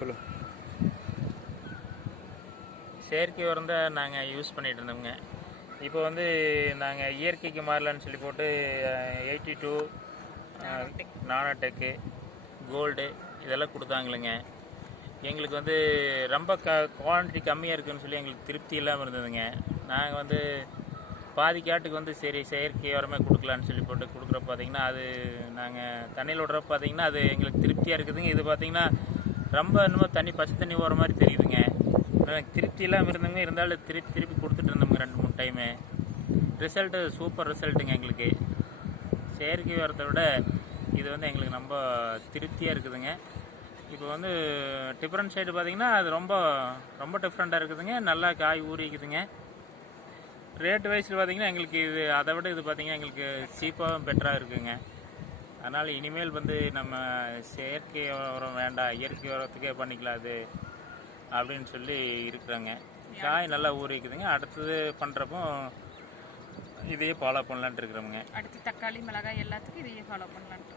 சொல்லு. செயற்கை உரம் தான் நாங்கள் யூஸ் பண்ணிகிட்டு இருந்தோங்க. இப்போ வந்து நாங்கள் இயற்கைக்கு மாறலான்னு சொல்லி போட்டு 82 நானோடெக்கு கோல்டு இதெல்லாம் கொடுத்தாங்களுங்க. எங்களுக்கு வந்து ரொம்ப குவான்டிட்டி கம்மியாக இருக்குதுன்னு சொல்லி எங்களுக்கு திருப்தி இல்லாமல் இருந்ததுங்க. நாங்கள் வந்து பாதி காட்டுக்கு வந்து சரி செயற்கை உரமே கொடுக்கலான்னு சொல்லி போட்டு கொடுக்குற பார்த்திங்கன்னா அது நாங்கள் தண்ணியில் விட்றப்ப பார்த்திங்கன்னா அது எங்களுக்கு திருப்தியாக இருக்குதுங்க. இது பார்த்திங்கன்னா ரொம்ப இன்னமும் தண்ணி பச்சை தண்ணி ஓடுற மாதிரி தெரியுதுங்க. எனக்கு திருப்தி இல்லாமல் இருந்தவங்க இருந்தாலும் திருப்பி கொடுத்துட்டு இருந்தோம்ங்க 2-3 டைமு. ரிசல்ட்டு சூப்பர் ரிசல்ட்டுங்க. எங்களுக்கு செயற்கை உரத்தை விட இது வந்து எங்களுக்கு ரொம்ப திருப்தியாக இருக்குதுங்க. இப்போ வந்து டிஃப்ரெண்ட் சைடு பார்த்திங்கன்னா அது ரொம்ப ரொம்ப டிஃப்ரெண்ட்டாக இருக்குதுங்க. நல்லா காய் ஊறிக்குதுங்க. ரேட்டு வைஸில் பார்த்திங்கன்னா எங்களுக்கு இது அதை விட இது பார்த்திங்கன்னா எங்களுக்கு சீப்பாகவும் பெட்டராக இருக்குதுங்க. அதனால் இனிமேல் வந்து நம்ம செயற்கை உரம் வேண்டாம், இயற்கை உரத்துக்கே பண்ணிக்கலாம் அது அப்படின்னு சொல்லி இருக்கிறாங்க. காய் நல்லா ஊறிக்குதுங்க. அடுத்தது பண்ணுறப்போ இதையே ஃபாலோ பண்ணலான்ட்டு இருக்கிறோமுங்க. அடுத்து தக்காளி மிளகாய் எல்லாத்துக்கும் இதையே ஃபாலோ பண்ணலான்ட்டு.